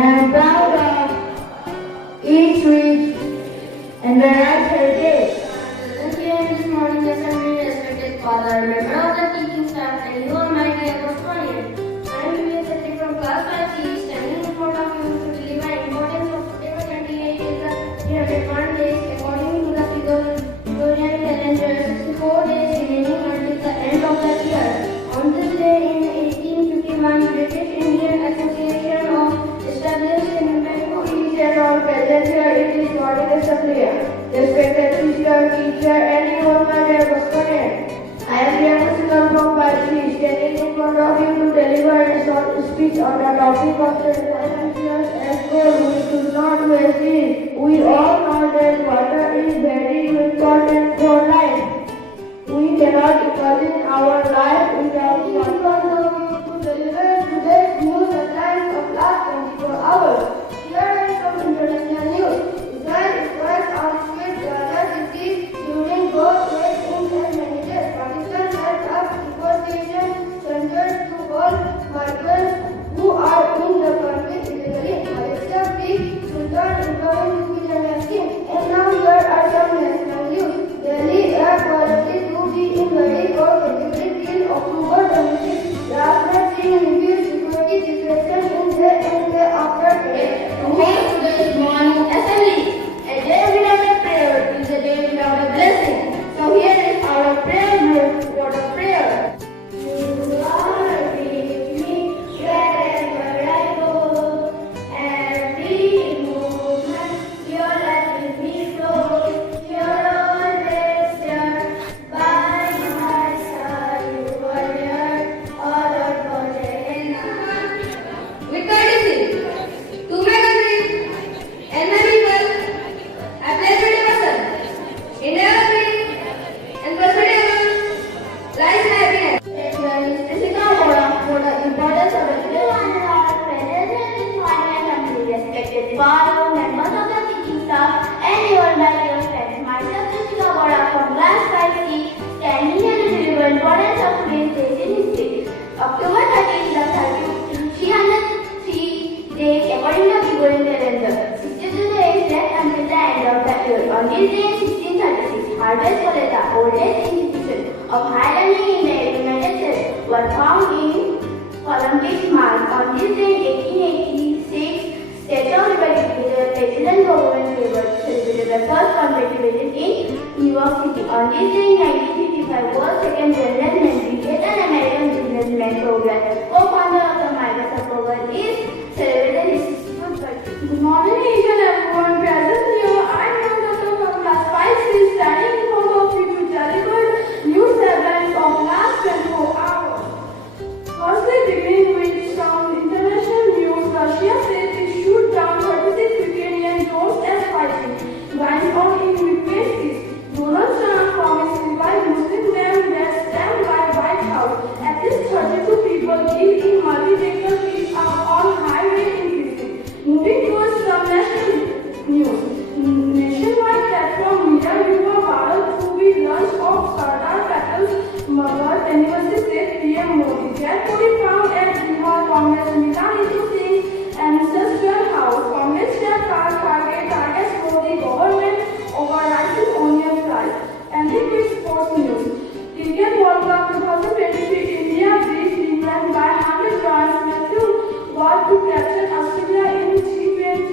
and I am proud of each rich and varied heritage. Present here this morning is a very respected father, member of the teaching staff, and you are my dear bbosconians. I am Julius Setty from class 5C, standing in front of you to deliver importance of September 28 is the 301 days according to the Gregorian calendar, 64 days remaining until the end of the year. On this day in 1851, British Indian Association of established in Vancouver and all present here in this body assembly. Respected sister, teacher, and you all my dear bbosconians. I am here to come from Parsi, standing in front of you to deliver a short speech on the topic of the affairs as goal. We should not waste it. We all know that water is very important for life. We cannot imagine our life without water. To deliver today's news at times of last 24 hours. Here is some international news. Israel strikes on sweet Gaza city during both waiting and many days. Pakistan set up deportation centers to all migrants who are in the country illegally. Malaysia Big Sultan employing and now here are some national news. Delhi air quality to be in very poor category till October 26. Last night seeing reduced security situation in day and day after day. Today's morning assembly. A day without a prayer is a day without a blessing. So here is our prayer group for the prayer. You are with me wherever I go. Every movement, your life with me flows. You're always there by my side. You are there all of the day. With courtesy to my country and my people, I pledge my devotion. In their peace and prosperity lies my happiness. For the importance of the respected father, members of the teaching staff, and your dear friends. Myself, Jessica Gora from class 5C, standing here to deliver importance of today's days in history. October 30 is the 303 days according to the Gregorian calendar. 62 days left until the end of the year. On this day in 1636, Harvard College, the oldest institution of higher learning in the United States, was found in Olympic March. On this day in 1886, State of Republic President Government celebrated the first competitive visit in New York City. On this day in 1955, World Second General Management and American Businessman Program, co-founder of the Microsoft program, is celebrated in 65th birthday. Good morning, each and everyone present here. I am Dr. from class 5C, standing in front of you to deliver news events of last 24 hours. Firstly, beginning with some international news, Russia says it shoot down 36 Ukrainian drones as fighting going on in Ukraine is. Donald Trump promised to revive Muslim them that stand by White House. At least 32 people killed in multi-vehicle hits on highway increasing. Moving towards some national news. Nationwide platform media Yuva Bharat to be launched of Sardar Patel's birth anniversary said PM Modi. Dead body found at Bihar Congress Milan into Singh's ancestral house. Congress chair targets Modi government over rising onion price. And this is sports news. Cricket World Cup 2023 India beat England by 100 runs. Matthew got to captain Australia in T20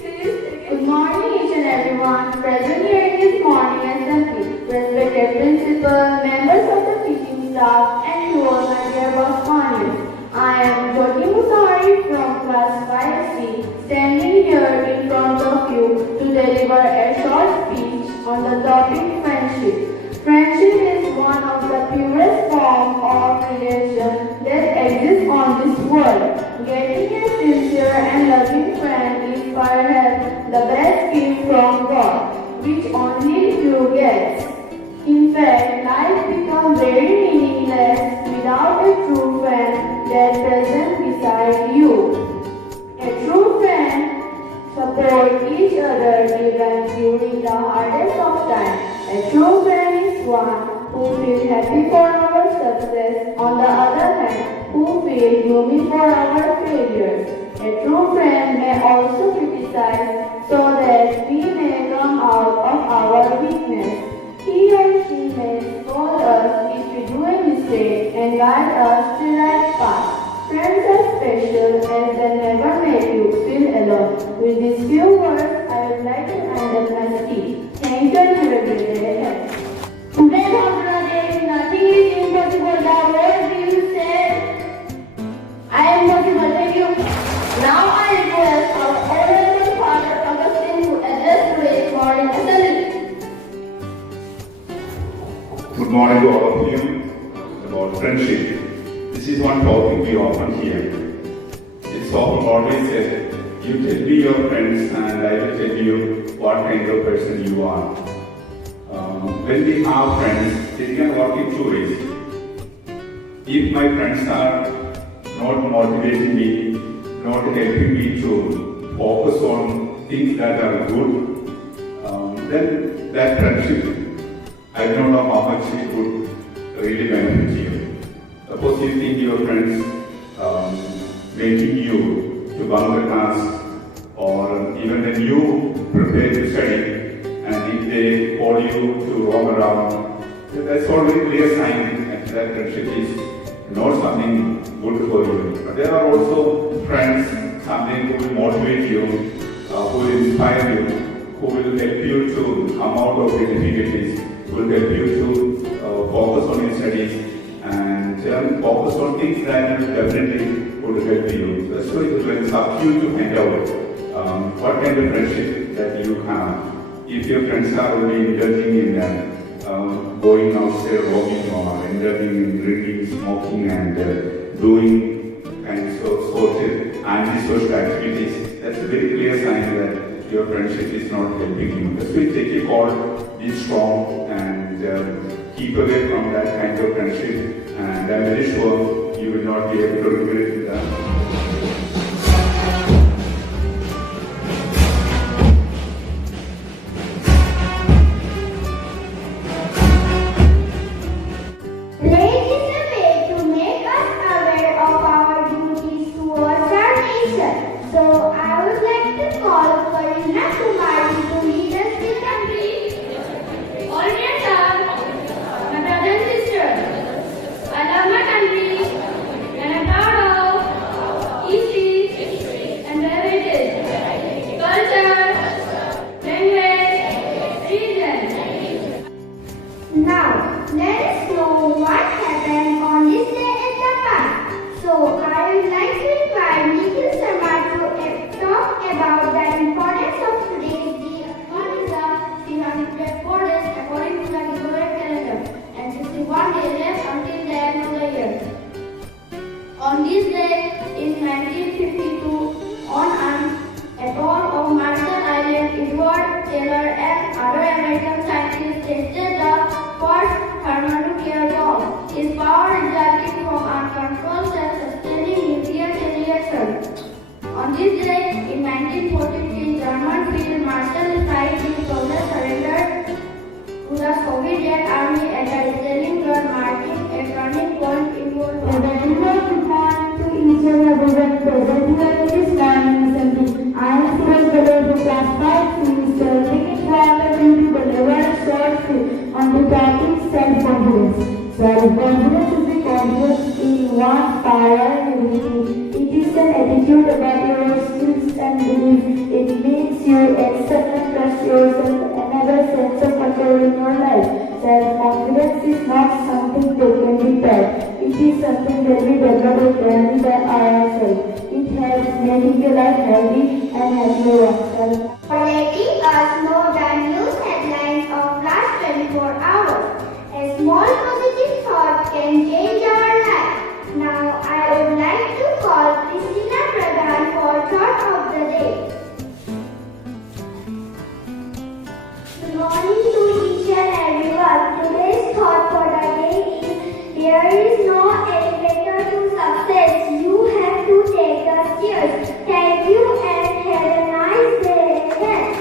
series. Good morning each and everyone present here in this morning assembly. Respected principal, members of the teaching staff, and you all my dear bbosconians. I am Jyoti Musari from class 5C, standing here in front of you to deliver a short speech on the topic friendship. Friendship is one of the purest forms of relation that exists on this world. Getting a sincere and loving friend is perhaps the best gift from God, which only few gets. In fact, life becomes very meaningless without a true friend that presents beside you. A true friend supports each other even during the hardest of times. A true friend is one who feels happy for our success, on the other hand, who feels gloomy for our failures. A true friend may criticize so that we may come out of our weakness. He or she may scold us if we do a mistake and guide us to the right path. Friends are special as they never make you feel alone. With these few words, I would like to end up my speech. Thank you and have a great day ahead. Today, Bhagavad, nothing is impossible. The word you said, I am possible. Thank you. Now I request our Honorable Father Augustine to address today's morning assembly. Good morning to all of you about friendship. This is one topic we often hear. It's often always said, you tell me your friends and I will tell you what kind of person you are. When we have friends, it can work in two ways. If my friends are not motivating me, not helping me to focus on things that are good, then that friendship, I don't know how much it would really benefit you. Suppose you think your friends making you to bunk the class, or even when you prepare to study, and if they call you to roam around, that's already a clear sign that that friendship is not something good for you. But there are also friends, something who will motivate you, who will inspire you, who will help you to come out of the difficulties, who will help you to focus on your studies and focus on things that will definitely would help you. That's why it's up to you to find out what kind of friendship that you have. If your friends are only indulging in going outside roaming or indulging in drinking, smoking and doing kinds of social, anti-social activities, that's a very clear sign that your friendship is not helping you. That's why take a call, be strong and keep away from that kind of friendship, and I'm very sure you will not be able to regret that. Now, let us know what happened on this day in the past. So, I would like to invite Nikhil Sharma to talk about the importance of today's day. One is the 304 days according to the Gregorian calendar, and 61 days left until the end of the year. On this day in 1952, on an atoll of Marshall Island, Edward Taylor and other American scientists tested the first thermonuclear bomb. Its power resulting from uncontrolled self-sustaining nuclear reaction. On this day in 1943, German Field Marshal decided to surrender to the Soviet Army at the Stalingrad, marking a turning point in World War II. Good morning to each and everyone present here in this morning assembly. I am Suraj Galore, class 5 semester, taking part in the delivered short film on the topic self-confidence. Self-confidence is the confidence in one's power and ability. It is an attitude about your skills and belief. It means you accept and trust yourself and have a sense of control in your life. Self-confidence is not something that can be taught. It is something that we develop internally by ourselves. It helps making your life healthy and happier oneself. For letting us know the news headlines of last 24 hours. A small positive thought can change our life. Now I would like to call Christina Pradhan for thought of the day. Good morning to each and everyone. Today's thought for the day is there is no elevator to success. You have to take the stairs. Thank you and have a nice day ahead.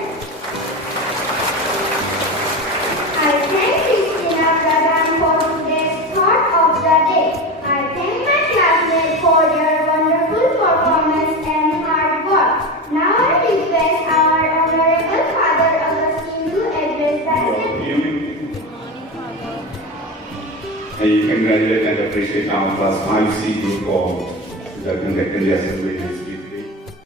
you congratulate and appreciate our class 5C group for the conducting the assembly.